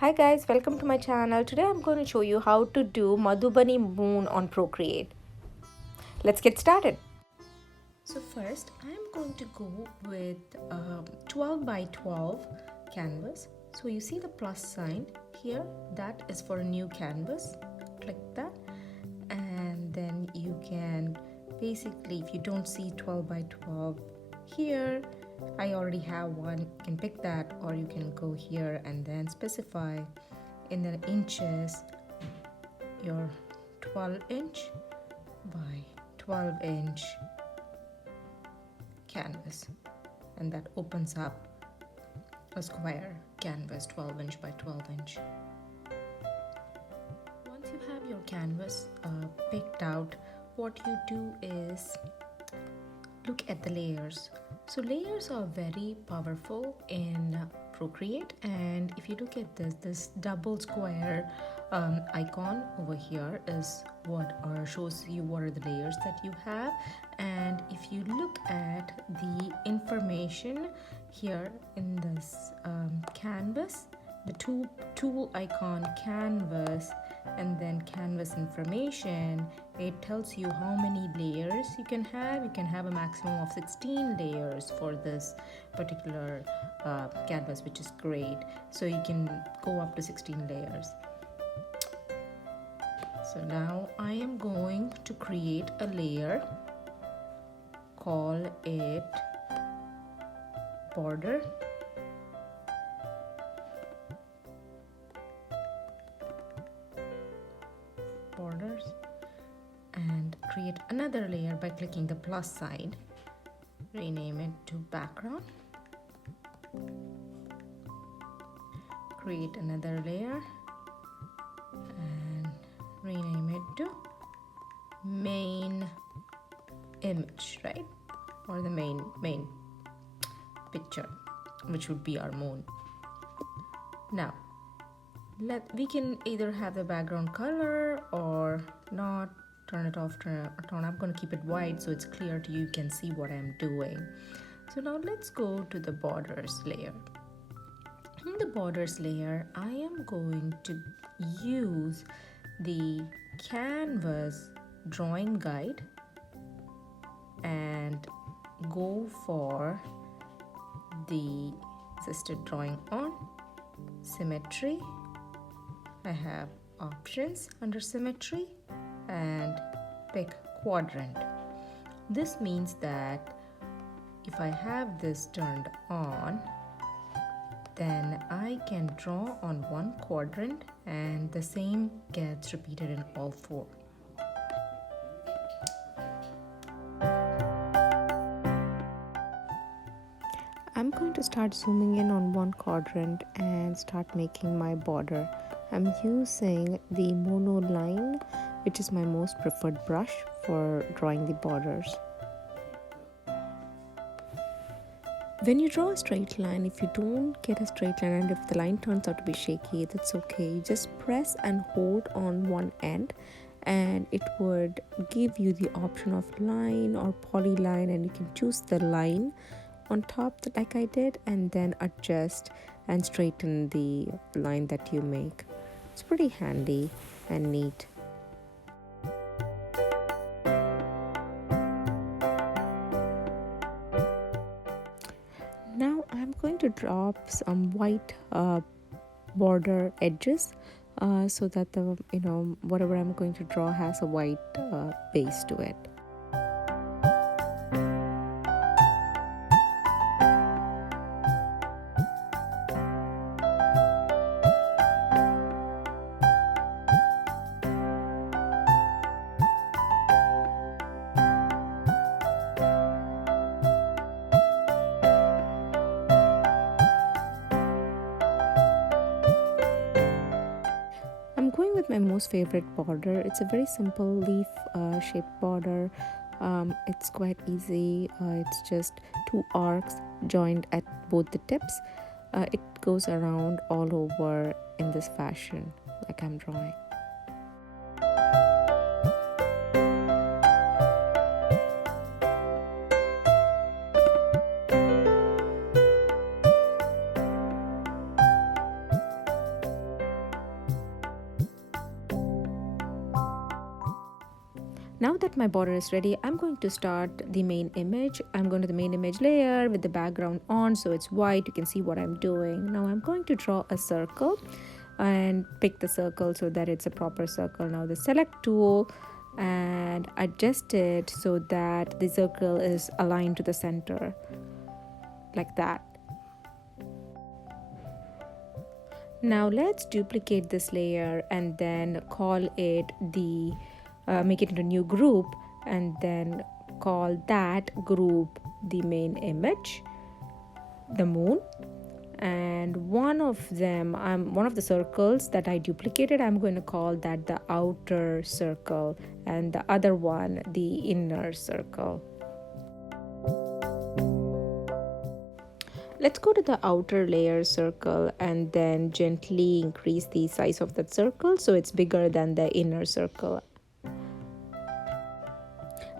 Hi guys, welcome to my channel. Today I'm going to show you how to do Madhubani moon on Procreate. Let's get started. So first I'm going to go with 12 by 12 canvas. So you see the plus sign here, that is for a new canvas. Click that and then you can basically, if you don't see 12 by 12 here, I already have one. You can pick that, or you can go here and then specify in the inches your 12-inch by 12-inch canvas, and that opens up a square canvas 12-inch by 12-inch. Once you have your canvas picked out, what you do is look at the layers. So layers are very powerful in Procreate, and if you look at this double square icon over here is what shows you what are the layers that you have. And if you look at the information here in this canvas, the tool icon canvas and then canvas information, it tells you how many layers you can have. You can have a maximum of 16 layers for this particular canvas, which is great. So you can go up to 16 layers. So now I am going to create a layer, call it border. Borders, and create another layer by clicking the plus sign. Rename it to background. Create another layer and rename it to main image, right? Or the main picture, which would be our moon. Now we can either have the background color or not. Turn it off, turn it on. I'm going to keep it white so it's clear to you, you can see what I'm doing. So now let's go to the borders layer. In the borders layer, I am going to use the canvas drawing guide and go for the assisted drawing on symmetry. I have options under symmetry and pick quadrant. This means that if I have this turned on, then I can draw on one quadrant and the same gets repeated in all four. I'm going to start zooming in on one quadrant and start making my border. I'm using the mono line, which is my most preferred brush for drawing the borders. When you draw a straight line, if you don't get a straight line and if the line turns out to be shaky, that's okay. Just press and hold on one end and it would give you the option of line or polyline, and you can choose the line on top like I did and then adjust and straighten the line that you make. It's pretty handy and neat. Now I'm going to drop some white border edges so that the whatever I'm going to draw has a white base to it. I'm going with my most favorite border. It's a very simple leaf shaped border. It's quite easy. It's just two arcs joined at both the tips. It goes around all over in this fashion like I'm drawing. Now that my border is ready, I'm going to start the main image. I'm going to the main image layer with the background on, so it's white. You can see what I'm doing. Now I'm going to draw a circle and pick the circle so that it's a proper circle. Now the select tool and adjust it so that the circle is aligned to the center, like that. Now let's duplicate this layer and then call it make it into a new group, and then call that group the main image, the moon. And one of the circles that I duplicated, I'm going to call that the outer circle, and the other one the inner circle. Let's go to the outer layer circle and then gently increase the size of that circle so it's bigger than the inner circle.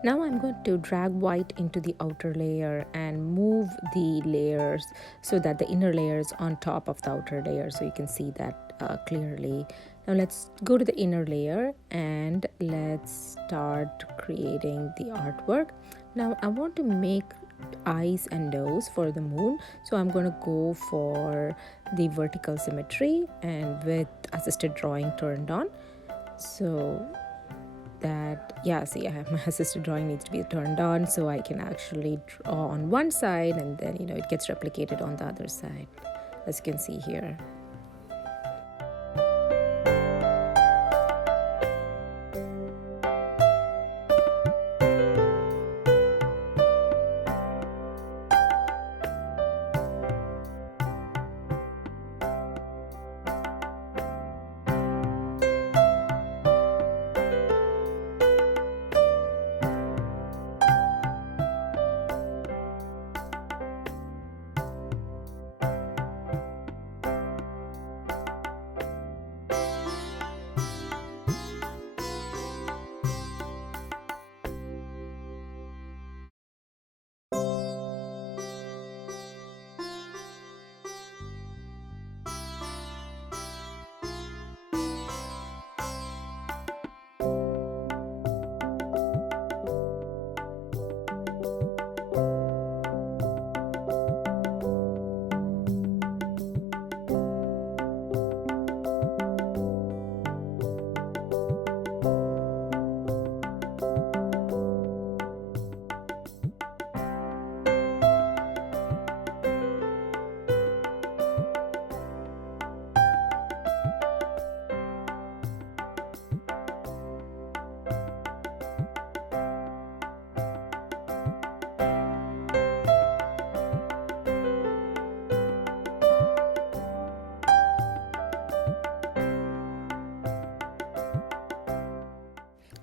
Now I'm going to drag white into the outer layer and move the layers so that the inner layer is on top of the outer layer, so you can see that clearly. Now let's go to the inner layer and let's start creating the artwork. Now I want to make eyes and nose for the moon, so I'm going to go for the vertical symmetry and with assisted drawing turned on, so that see, my assisted drawing needs to be turned on so I can actually draw on one side and then it gets replicated on the other side, as you can see here.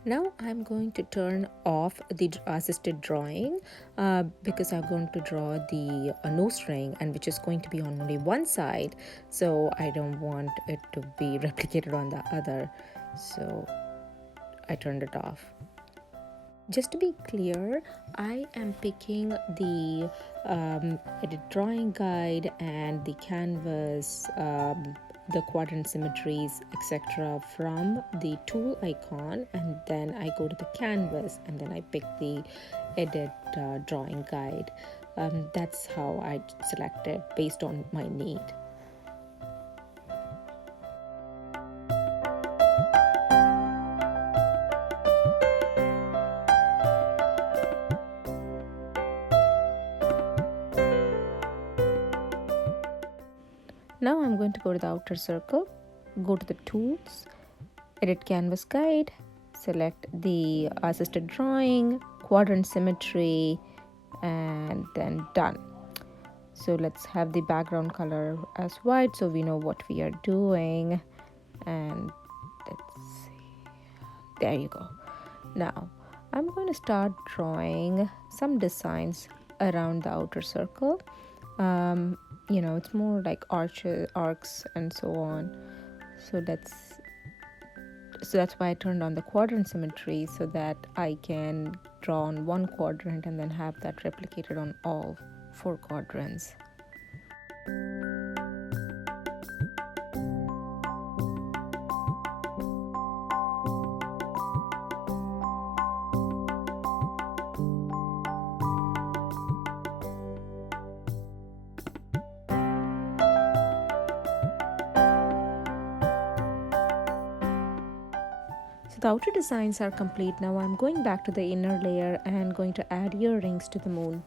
Now I'm going to turn off the assisted drawing because I'm going to draw the nose ring, and which is going to be on only one side, so I don't want it to be replicated on the other, so I turned it off. Just to be clear, I am picking the edit drawing guide and the canvas, the quadrant symmetries, etc. from the tool icon, and then I go to the canvas and then I pick the edit drawing guide. That's how I select it based on my need. Now I'm going to go to the outer circle, go to the tools, edit canvas guide, select the assisted drawing, quadrant symmetry, and then done. So let's have the background color as white so we know what we are doing, and let's see, there you go. Now I'm going to start drawing some designs around the outer circle. It's more like arcs and so on, so that's why I turned on the quadrant symmetry, so that I can draw on one quadrant and then have that replicated on all 4 quadrants. So the outer designs are complete. Now I'm going back to the inner layer and going to add earrings to the moon.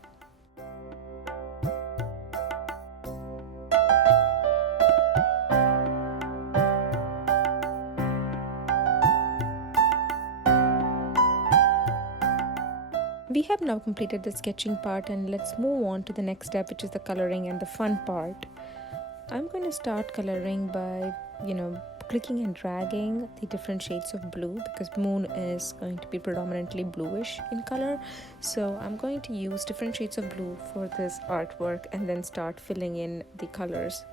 We have now completed the sketching part, and let's move on to the next step, which is the coloring and the fun part. I'm going to start coloring by, clicking and dragging the different shades of blue, because moon is going to be predominantly bluish in color. So I'm going to use different shades of blue for this artwork and then start filling in the colors.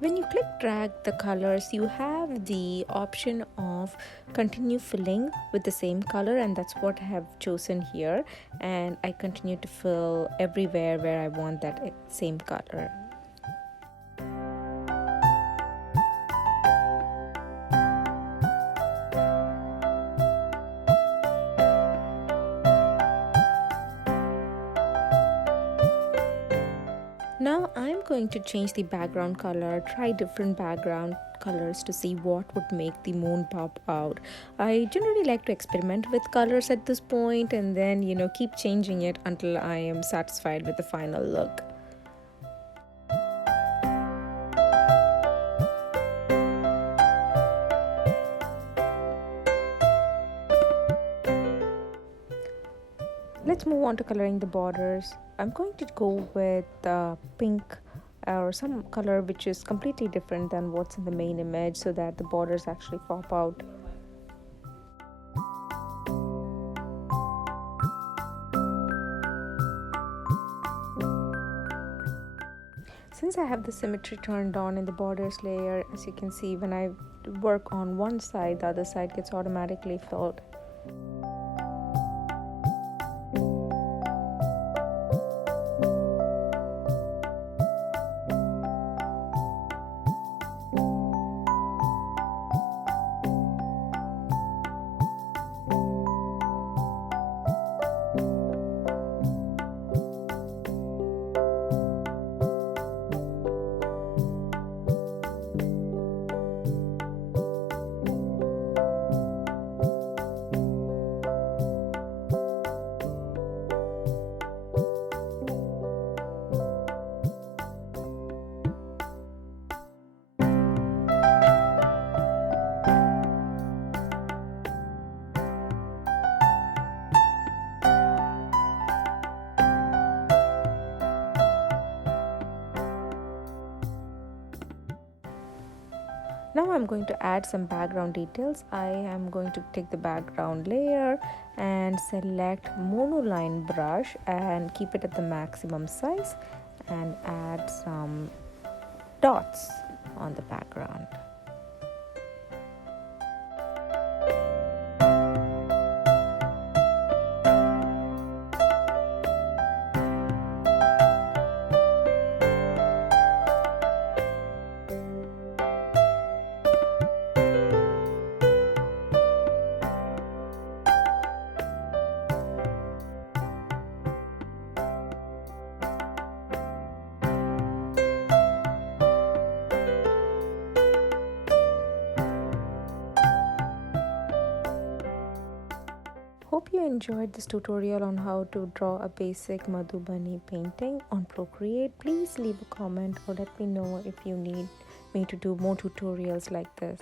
When you click drag the colors, you have the option of continue filling with the same color, and that's what I have chosen here, and I continue to fill everywhere where I want that same color. Now I'm going to change the background color, try different background colors to see what would make the moon pop out. I generally like to experiment with colors at this point and then, keep changing it until I am satisfied with the final look. Let's move on to coloring the borders. I'm going to go with pink or some color which is completely different than what's in the main image, so that the borders actually pop out. Since I have the symmetry turned on in the borders layer, as you can see, when I work on one side, the other side gets automatically filled. Now I'm going to add some background details. I am going to take the background layer and select monoline brush and keep it at the maximum size and add some dots on the background. Hope you enjoyed this tutorial on how to draw a basic Madhubani painting on Procreate. Please leave a comment or let me know if you need me to do more tutorials like this.